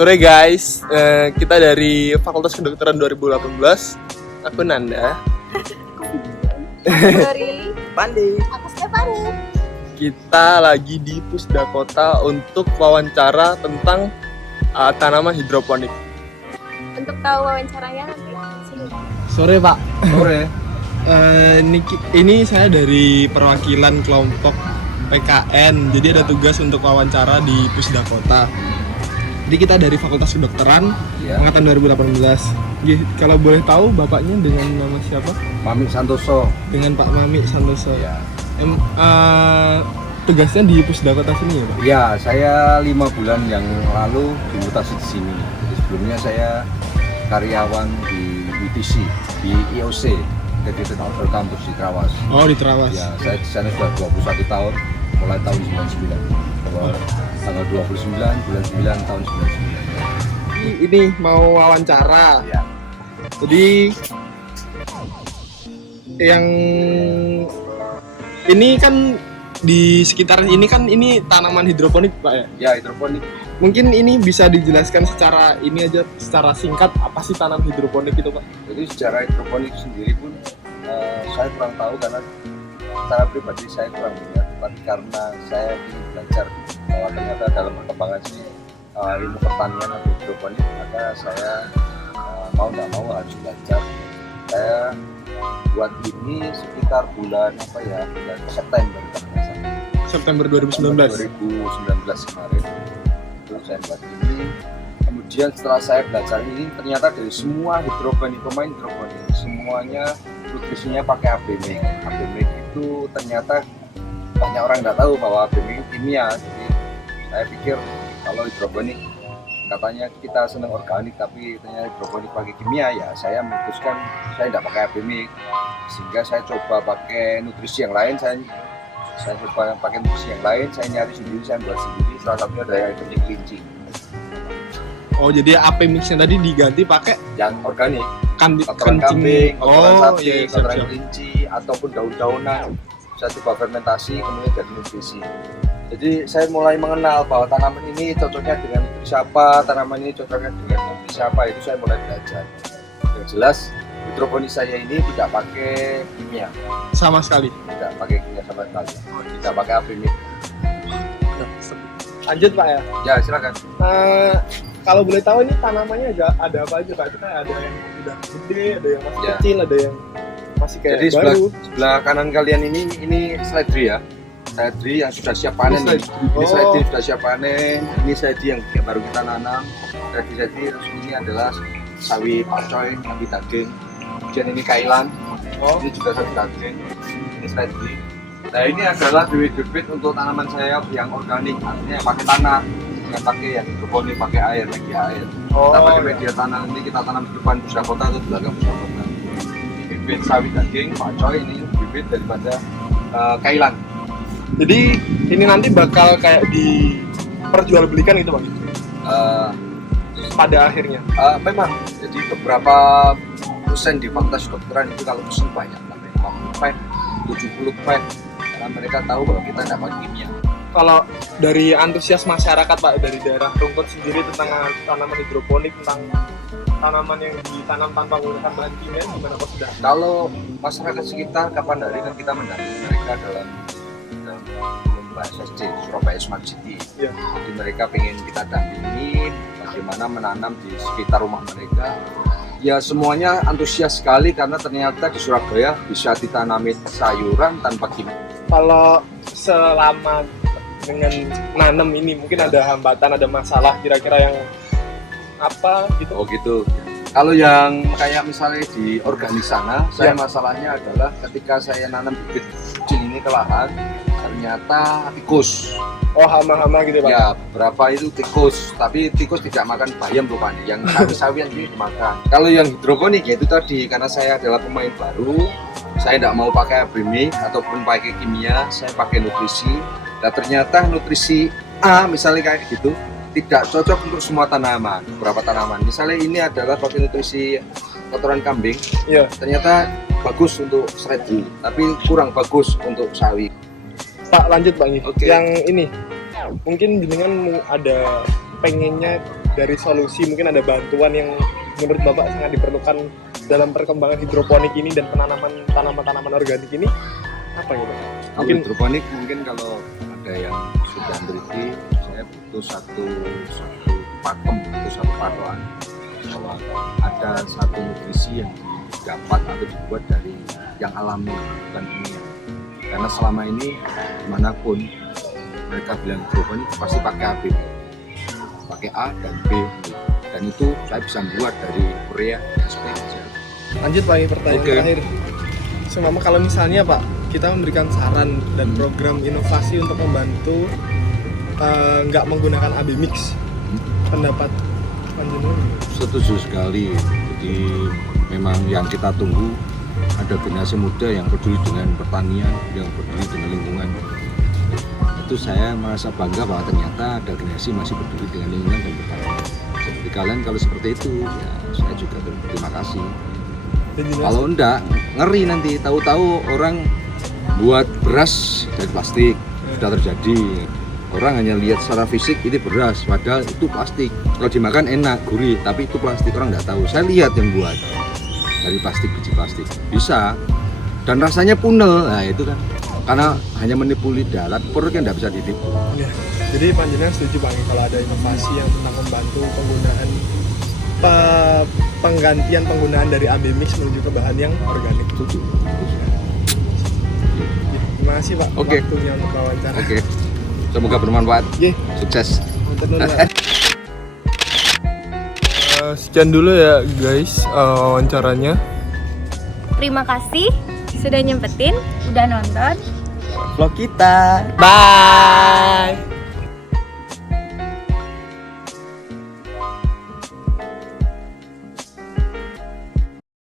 Sore guys, kita dari Fakultas Kedokteran 2018. Aku Nanda. Dari Pandi. aku Stefani. Kita lagi di Pusdakota untuk wawancara tentang tanaman hidroponik. Untuk tahu wawancaranya nanti sini. Sore Pak. Sore. Ini saya dari perwakilan kelompok PKN. Jadi ada tugas untuk wawancara di Pusdakota. Jadi kita dari Fakultas Kedokteran angkatan 2018. Kalau boleh tahu bapaknya dengan nama siapa? Mami Santoso. Dengan Pak Mami Santoso. Ya. Tugasnya di Pusdakota sini ya Pak? Ya, saya 5 bulan yang lalu dimutasi di sini. Jadi sebelumnya saya karyawan di UTC, di IOC, Integrated Outdoor Campus di Trawas. Oh, di Trawas. Ya, saya di sana sudah 21 tahun, mulai tahun 99. Tanggal 29 bulan 9 tahun 99. Ini mau wawancara. Ya. Jadi yang ini kan di sekitar ini kan ini tanaman hidroponik Pak ya. Ya, hidroponik. Mungkin ini bisa dijelaskan secara ini aja secara singkat apa sih tanaman hidroponik itu Pak? Jadi secara hidroponik sendiri pun saya kurang tahu karena secara pribadi saya kurang minat, tapi karena saya ingin belajar bahwa ternyata dalam perkembangan ilmu pertanian atau hidroponik, maka saya mau nggak mau harus belajar. Saya buat ini sekitar bulan bulan September September 2019. 2019 kemarin itu saya buat ini. Kemudian setelah saya belajar ini, ternyata dari semua pemain hidroponik semuanya nutrisinya pakai ABMIC. ABMIC itu ternyata banyak orang nggak tahu bahwa ABMIC itu kimia. Jadi saya pikir kalau hidroponik katanya kita senang organik, tapi ternyata hidroponik pakai kimia, ya saya memutuskan saya tidak pakai ABMIC, sehingga saya coba pakai nutrisi yang lain. Saya coba pakai nutrisi yang lain, saya nyari sendiri, saya buat sendiri. Salah satunya dari hidroponik kelinci. Oh, jadi AP mixnya tadi diganti pakai Yang organik, kotoran kencing. kambing, kotoran sapi, iya, kotoran siap. kelinci, ataupun daun-daunan. Saya coba fermentasi, kemudian jadi nutrisi. Jadi saya mulai mengenal bahwa tanaman ini cocoknya dengan nutrisi apa, tanaman ini cocoknya dengan nutrisi apa, itu saya mulai belajar. Yang jelas, hidroponik saya ini tidak pakai kimia, Sama sekali. tidak pakai kimia sama sekali, tidak pakai ABMIC. Lanjut Pak ya. Ya, silakan. Kalau boleh tahu ini tanamannya ada apa aja Pak? Itu kan ada yang udah gede, ada yang masih Ya. kecil, ada yang masih kayak Jadi baru. sebelah kanan kalian ini seledri ya. Seledri yang sudah siap panen nih. Ini Oh. seledri sudah siap panen. Ini seledri yang baru kita nanam. Seledri terus ini adalah sawi pacoy, sawi daging. Kemudian ini kailan. Oh. Ini juga sawi daging. Ini seledri. Nah, ini adalah bibit-bibit untuk tanaman saya yang organik, artinya yang pakai tanah, yang pakai yang hidroponik, pakai air, media air. Oh, Kita pakai iya. media tanah, ini kita tanam di depan Pusdakota atau di belakang Pusdakota. Bibit sawi daging, pacoy, ini bibit daripada kailan. Jadi ini nanti bakal kayak diperjualbelikan gitu Pak? Pada akhirnya. Memang, jadi beberapa dosen di Fakultas Kedokteran itu kalau pesen banyak, sampai 50 pek, 70 pek, karena mereka tahu bahwa kita tidak pakai kimia. Kalau dari antusias masyarakat Pak, dari daerah Rungkut sendiri tentang tanaman hidroponik, tentang tanaman yang ditanam tanpa menggunakan bahan kimia, gimana Pak sudah? Kalau masyarakat sekitar kapan hari kan kita mendampingi mereka dalam lomba SSC, Surabaya Smart City. Iya. Jadi mereka pengen kita dampingi bagaimana menanam di sekitar rumah mereka. Ya semuanya antusias sekali karena ternyata di Surabaya bisa ditanami sayuran tanpa kimia. Kalau selama dengan nanam ini mungkin ada hambatan, ada masalah kira-kira yang apa gitu? Oh gitu. Kalau yang kayak misalnya di organik sana, saya masalahnya adalah ketika saya nanam bibit kecil ini ke lahan, ternyata tikus. Oh, hama-hama gitu Pak? Ya, berapa itu tikus, tapi tikus tidak makan bayam rupanya, yang sawi-sawian ini dimakan. Kalau yang hidroponik ya itu tadi, karena saya adalah pemain baru, saya tidak mau pakai ABMIC ataupun pakai kimia, saya pakai nutrisi. Nah ternyata nutrisi A misalnya kayak gitu, tidak cocok untuk semua tanaman, beberapa tanaman. Misalnya ini adalah pakai nutrisi kotoran kambing, Iya. ternyata bagus untuk seledri, tapi kurang bagus untuk sawi. Pak lanjut Pak nih. Oke. Yang ini mungkin jenengan ada pengennya dari solusi, mungkin ada bantuan yang menurut Bapak sangat diperlukan dalam perkembangan hidroponik ini dan penanaman tanaman organik ini apa gitu? Kalau hidroponik mungkin kalau ada yang sudah meneliti, saya butuh satu pakem, butuh satu patokan bahwa ada satu nutrisi yang didapat atau dibuat dari yang alami, bukan kimia. Karena selama ini dimanapun mereka bilang hidroponik pasti pakai AB, pakai A dan B, dan itu saya bisa buat dari Korea, SP. Lanjut Pak, pertanyaan terakhir. Semama kalau misalnya Pak, kita memberikan saran dan program inovasi untuk membantu nggak menggunakan AB mix, pendapat panjenengan? Setuju sekali. Jadi memang yang kita tunggu ada generasi muda yang peduli dengan pertanian, yang peduli dengan lingkungan. Itu saya merasa bangga bahwa ternyata ada generasi masih peduli dengan lingkungan dan pertanian. Seperti kalian kalau seperti itu, ya saya juga berterima kasih. Kalau enggak, ngeri nanti. Tahu-tahu orang buat beras dari plastik, sudah terjadi. Orang hanya lihat secara fisik ini beras, padahal itu plastik. Kalau dimakan enak, gurih, tapi itu plastik, orang nggak tahu. Saya lihat yang buat dari plastik, biji plastik, bisa. Dan rasanya punel, nah itu kan. Karena hanya menipu lidah, perut kan nggak bisa ditipu. Ya, jadi panjenengan setuju Bang kalau ada inovasi yang tentang membantu penggunaan penggantian penggunaan dari AB mix menuju ke bahan yang organik. Setuju. Terima kasih Pak Oke. waktunya untuk wawancara. Oke, semoga bermanfaat. Sukses. Sekian dulu ya guys wawancaranya. Terima kasih sudah nyempetin, udah nonton Vlog kita. Bye.